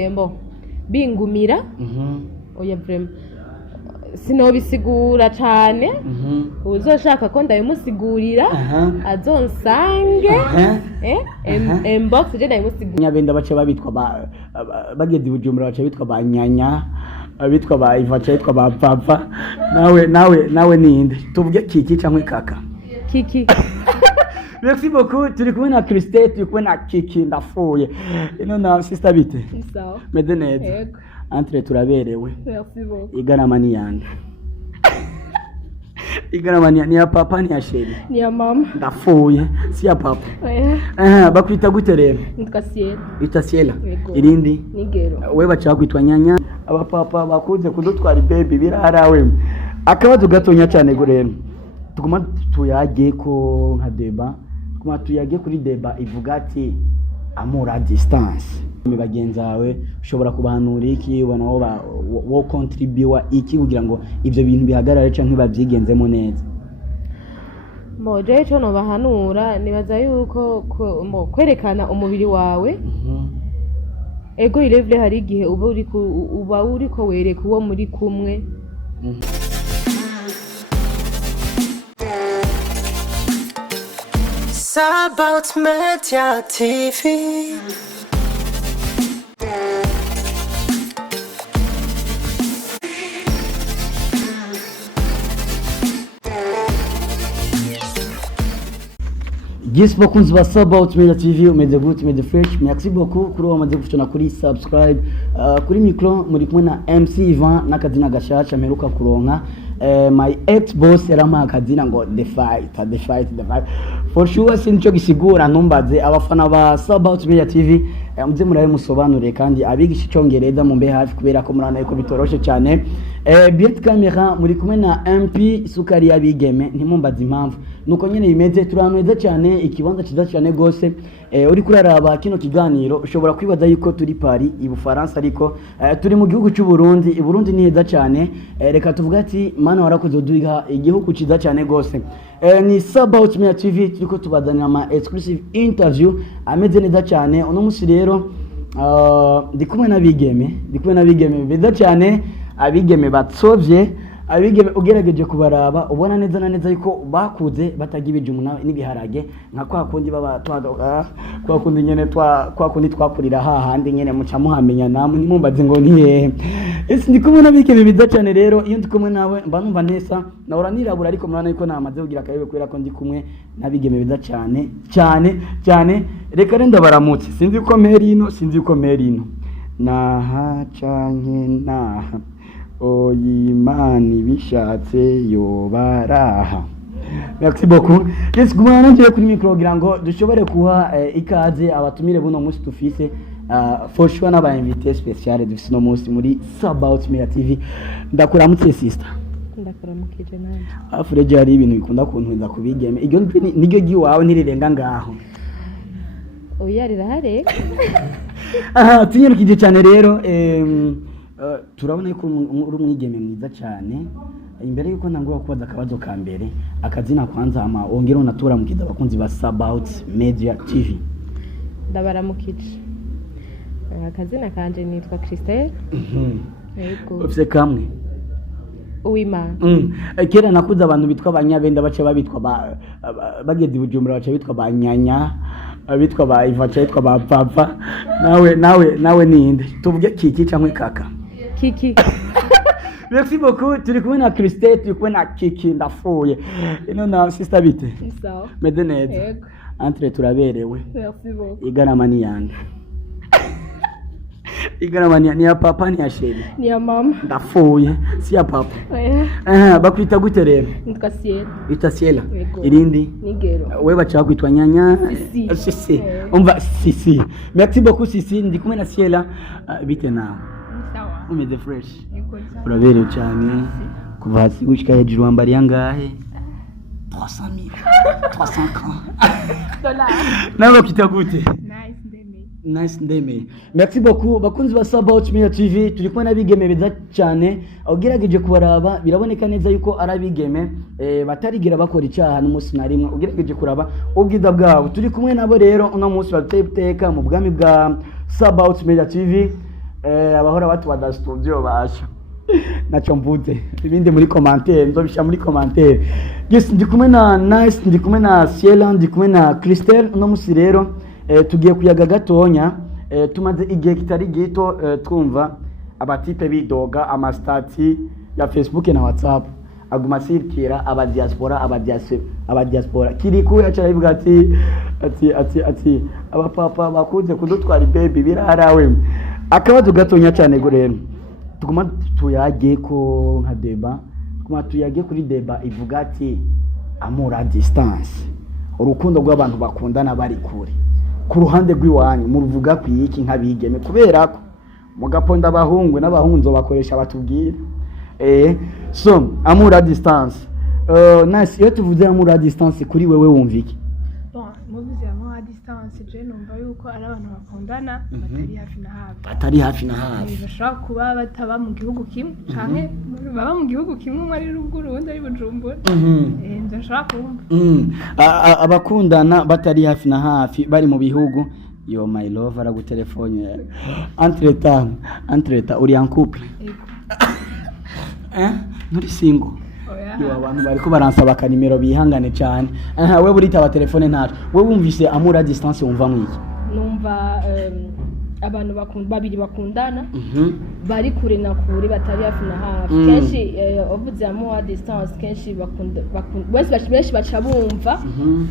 Bon, bingumira oya vrema sinobisigura cane uzoshaka ko ndabimusigurira azonsange inbox je ndabimusigurira nyabenda bace babitwa bageze Bujumbura bace bitwa ba nyanya abitwa ba ivaca bitwa ba papa nawe ninde tuvuge kiki cyangwa kaka kiki. Merci beaucoup. Turi kumwe na Christelle, turi kumwe na Kiki ndafuye. Ino na sister bite? Sawa. Mede neza. Yego. Entre turaberewe. Merci beaucoup. Igaramani yange. Igaramani ni ya papa ni ya sheri. Ni ya mama. Ndafuye, si ya papa. Bakwita gute rero? Nitwa Siela. Ita Siela. Yego. Irindi? Nigero. We bacha kwitwa nyanya. Aba papa bakunze kudutwara baby biraharawe. Akabazo gatonya cyane gurero. Tuguma tuyage ko nka deba. Kuma tuyage kuri deba ivuga ati amour à distance. Bagenzawe ushobora kubahanura iki ubona wo contribute iki kugira ngo ivyo bintu bihagarare canke bavyigenzemo neza. Moje ico no bahanura nibaza yuko kwerekana umubiri wawe. Ego ilevle hari igihe uba uriko wereka uwo muri kumwe. Sabbaoth Media TV. Yes, bakunzi ba Sabbaoth Media TV, umeze good, umeze fresh. Merci beaucoup kuri wamaze kufutana kuri subscribe. Kuri micro muri kumwe na MC Ivan nakazina gashasha meruka kuronka. My ex boss erama akazina ngo the fight. For sure sinco gisigura ntumbaze abafana ba Sabbaoth Media TV muze murabe musobanure kandi abigisha icongereza mu mbe hafi kubera ko murana yuko bitoroshe cyane. Biet camera muri kumwe na MP Sukari Abigeme ntimumbaze impamvu nuko nyene bimeze turanweza cyane ikibanza kiza cyane gose uri kuraraba kino kiganiro ushobora kwibaza yuko turi Paris i Bufaransa ariko turi mu gihugu cy'u Burundi. I Burundi ni heza cyane reka tuvuga ati mana warakoze uduha igihugu kiza cyane gose. Ni Sabbaoth Media TV turiko tubazanira ama exclusive interview ameze neza cyane uno musi rero ndi kumwe n'abigeme beza cyane abigeme batsovye abigeme ugerageje kubaraba ubona neza na neza yuko bakuze batagibije umuntu n'ibiharage nka kwa kundi baba twadoka kwa kundi nyene kwa kundi twakurira hahandi nyene muca muhamenya namwe nimumbaze ngo niye ese ndi kumwe n'abigeme beza cyane rero iyo ndi kumwe nawe mba numva nesa nahora nirabura ariko murana yuko namaze kugira akayibe kubera ko ndi kumwe n'abigeme beza cyane reka renda baramutse sinzi uko merino naha canke naha oyimani bishatse yobaraha. Merci beaucoup. Yes, gumana nje kuri micro kugira ngo dushobore kuha ikaze abatumire buno musi tufise for sure n'aba invité spécial dufise no musi muri Sabbaoth Media TV. Ndakuramutse sister. Ndakuramukije nanje. Afureje hari ibintu bikunda kuntwiza kubigeme. Iryo niryo giwawe ntirirenga ngaho. Oya rirahare. Tunyerukije cyane rero turabona yuko uri umwigeme mwiza cyane. Imbere yuko ntangura kubaza akabazo ka mbere akazina kwanza ama ongera unatura mukiza abakunzi ba Sabbaoth Media TV. Ndabaramukije. Akazina kanje nitwa Christelle. Yego. Ufise kamwe? Uwimana. Kera nakuze abantu bitwa abanyabenda bace babitwa bageze Bujumbura bace bitwa ba nyanya abitwa ba ivaca bitwa ba papa nawe ninde tuvuge kiki cyangwa kaka Kiki. Merci beaucoup. Turi kumwe na Christelle, turi kumwe na Kiki ndafuye. Ino na sister bite? Sawa. Mede neza. Yego. Entre turaberewe. Merci beaucoup. Igaramani yange. Igaramani ni ya papa ni ya sheri. Ni ya mama. Ndafuye, si ya papa. Bakwita gute rero? Nitwa Siela. Ita Siela. Yego. Irindi? Nigero. We bacha kwitwa nyanya. Sisi. Umva sisi. Merci beaucoup sisi. Ndi kumwe na Siela bite nawe. Sawa. Umeze fresh. Yego. Uraberewe cyane kuva hasi gushika hejuru wambariye angahe 300 Dola. nawe bakita gute? Nice ndeme. Merci beaucoup bakunzi ba Sabbaoth Media TV turi kumwe n'abigeme beza cyane ugerageje kubaraba biraboneka neza yuko arabigeme batarigira bakora icyaha n'umunsi na rimwe ugerageje kuraba ubwiza bwabo turi kumwe nabo rero uno munsi bateka mu bwami bwa Sabbaoth Media TV abahora batubaza studio basha naco mvuze ibindi muri commentaire nzobisha muri commentaire. Yes, ndi kumwe na Nice, ndi kumwe na Ciela, ndi kumwe na Christelle. Uno musi rero tugiye kuyaga gatonya. Tumaze igihe kitari gito twumva abatipe bidoga amastati ya Facebook na WhatsApp aguma sirkira aba diaspora kiriku yacha ivuga ati abapapa bakunze kudutwara baby birarawe akabazo gatonya cyane rero tuguma tuyage ko nka deba tuguma tuyage kuri deba ivuga ati amour à distance, urukundo rw'abantu bakundana bari kure. Ku ruhande rw'iwanyu muruvuga kwiki nk'abigeme kubera ko mugaponda abahungu n'abahungu nzobakoresha batubwira. So amour à distance, Nice, iyo tuvuze amour à distance kuri wewe wumva iki? Bon, muvuze amour à distance je numva yuko ari abantu bakundana batari hafi na hafi. Bashobora kuba bataba mu gihugu kimwe canke baba mu gihugu kimwe umwe ari ruguru undi ari Bujumbura. Ndashaka kumva abakundana batari hafi na hafi bari mu bihugu. Yo my love aragutelefone entre temps uri en couple? Nturi single? Yo abantu bariko baransaba ka nimero bihangane cyane. We burita telefone ntaco. We wumvise amour à distance wumva mwiki? Numva abantu babiri bakundana bari kure na kure batari hafi na hafi. Kenshi uvuze amour à distance kenshi benshi baca bumva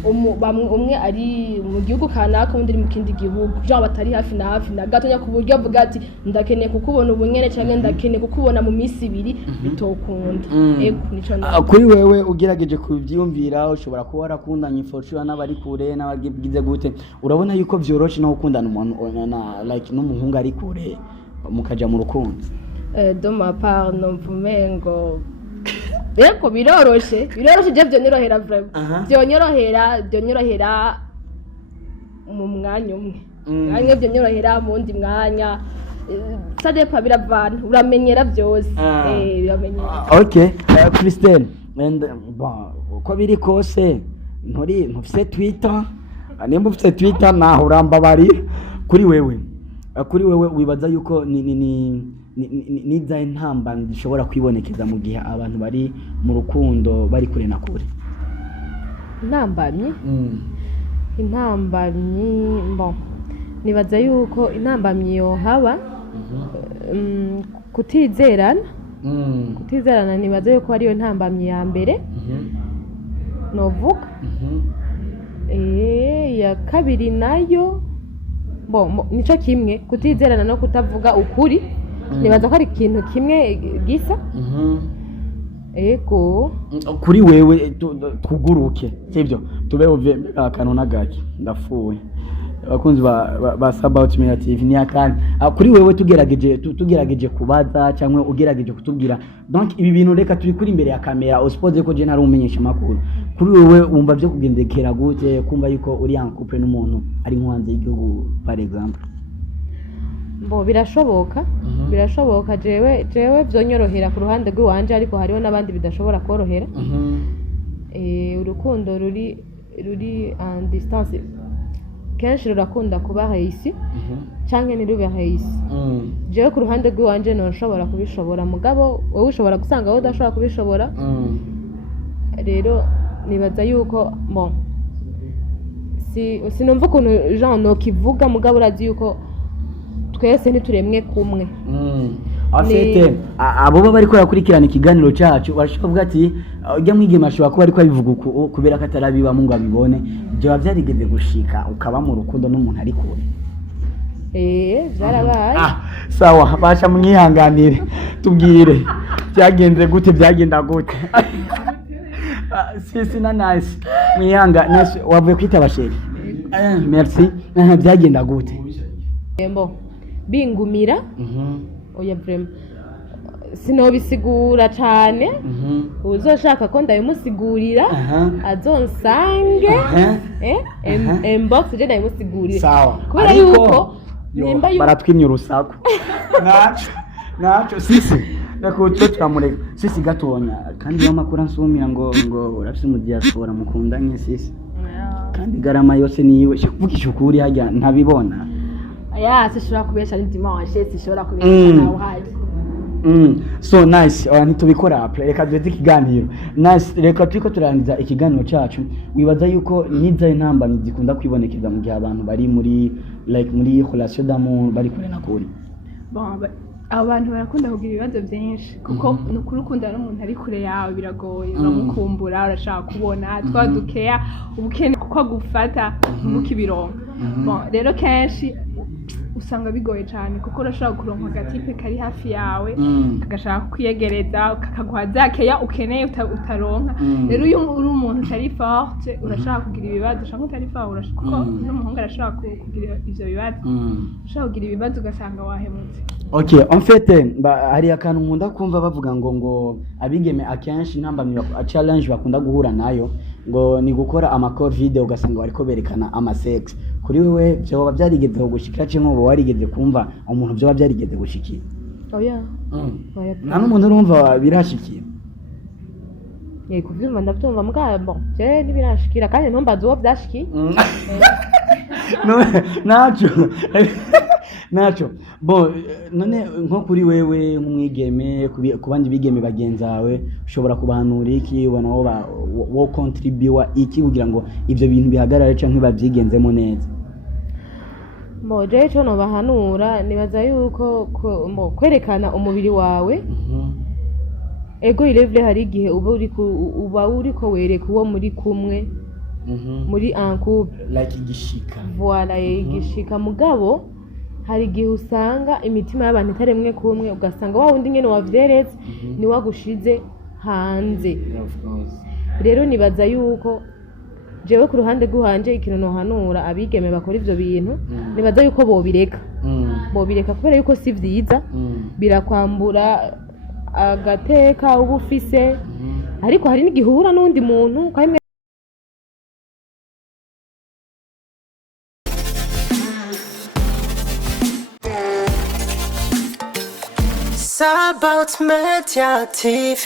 umwe ari mu gihugu kanaka undi ari mu kindi gihugu genre batari hafi na hafi na gatonya ku buryo avuga ati ndakeneye kukubona ubunyene cyangwa ndakeneye kukubona mu minsi ibiri bitokunda. Nico kuri wewe ugerageje kubyumvira ushobora kuba warakundanye fortune n'abari kure n'abagize gute, urabona yuko byoroshe no gukundana umuntu like n'umuhungu ari kure mukaja mu rukundo? De ma part non vumengo yego biroroshe je byonyorohera vraiment byonyorohera mu mwanya umwe kandi byonyorohera mu ndi mwanya sadepa biravana uramenyera byose biramenyera. Okay, Christelle, and ko biri kose ntufise Twitter, nimba ufise Twitter naho urambabari kuri wewe wibaza yuko ni zaye ntambamye zishobora kwibonekeza mu gihe abantu bari mu rukundo bari kure na kure? Intambamyi bon nibaza yuko intambamyi yo haba kutizerana nibaza yuko ariyo ntambamyi ya mbere novuga. Ya kabiri nayo nico kimwe kutizerana no kutavuga ukuri. Nibaza ko ari ikintu kimwe gisa. Ego kuri wewe tuguruke sivyo tube uve akantu nagaki ndafuye abakunzi ba Sabbaoth TV ni akandi kuri wewe tugerageje kubaza cyangwa ugerageje kutubwira donc ibi bintu reka turi kuri imbere ya kamera uspose ko je ntari umenyesha makuru. Kuri wewe wumva byo kugendekera gute kumva yuko uri en couple n'umuntu ari nkuhanze y'igihugu par exemple? Birashoboka jewe byonyorohera ku ruhande rw'iwanje ariko hariho nabandi bidashobora korohera. Urukundo ruri en distance kenshi rurakunda kuba haisi canke ntirube haisi. Jewe ku ruhande rw'iwanje noshobora kubishobora mugabo wowe ushobora gusanga wowe udashobora kubishobora. Rero nibaza yuko sinumva ukuntu genre nokivuga mugabo urazi yuko twese ntituremwe kumwe. Afite abo bari ko yakurikirana ikiganiro cyacu bashobora ati ujya mwigema ashobora kuba ariko abivuga kubera ko atarabiba mu ngo abibone byo byarigeze gushika ukaba mu rukundo n'umuntu ari kure. Byarabaye. Sawa basha mwihanganire tubwire byagenze gute byagenda gute? Sisi na Nice Nice wavuye kwitaba sheri. Merci. Byagenda gute? Bingumira oya vraiment sinobisigura cyane. Uzoshaka ko ndabimusigurira azonsange inbox je ndabimusigurira. Sawa kubera yuko nimba baratwimye urusaku naco sisi nako twamureka sisi gatonya kandi amakuru ansumira ngo urafise mu diaspora mukundanye sisi kandi garama yose niwe kuvugisha ukuri hajya ntabibona ya sishobora kubesha ni dimanche sishobora kubesha nawe uhari. So nice, ntitubikora apre, reka duheze ikiganiro. Nice, reka turiko turangiza ikiganiro cacu. Wibaza yuko niza intambamyi zikunda kwibonekeza mu gihe abantu bari muri muri relation d'amour bari kure na kure? Bon, abantu barakunda kugira ibibazo byinshi kuko nukuri ukunda n'umuntu ari kure yawe biragoye, uramukumbura, urashaka kubona twadukeya ubukene kuko agufata mukibironka. Bon, rero kenshi usanga bigoye cyane kuko urashaka kuronka agatipe kari hafi yawe kagashaka kwiyegereza kakaguha zakeya ukeneye utaronka. Rero uyu uri umuntu utari forte urashaka kugira ibibazo cyangwa utari forte kuko n'umuhungu arashaka kugira ivyo bibazo, urashaka kugira ibibazo ugasanga wahemutse. Okay, en fait hari akantu nkunda kumva bavuga ngo abigeme akenshi intambamyi challenge bakunda guhura nayo ngo ni gukora amakor video ugasanga bariko berekana amasex. Kuri wewe byo byarigeze gushikira cyo nkubo warigeze kumva umuntu byo byarigeze gushikira? Oya. Nta n'umuntu urumva birashikira. Kuvyumva ndavyumva mbwa bon je nibirashikira kandi ntumbaza uwo byashikiye. Ntaco. Bon, none nko kuri wewe nk'umwigeme ku bandi bigeme bagenzawe ushobora kubahanura iki ubona wo contribute iki kugira ngo ivyo bintu bihagarare canke bavyigenzemo neza? Je cyo no bahanura nibaza yuko kwerekana umubiri wawe. Ego irevle hari igihe uba uriko wereka uwo muri kumwe muri un couple like igishika. Voilà, igishika mugabo hari igihe usanga imitima y'abantu itaremwe kumwe ugasanga wa wundi nyene wavyeretse ni wagushize hanze. Rero nibaza yuko jewe ku ruhande rw'uhanje ikintu no hanura abigeme bakora ivyo bintu nibaza yuko bobireka kubera yuko si vyiza birakwambura agateka uba ufise ariko hari n'igihe uhura n'undi muntu kandi Sabbaoth Media TV.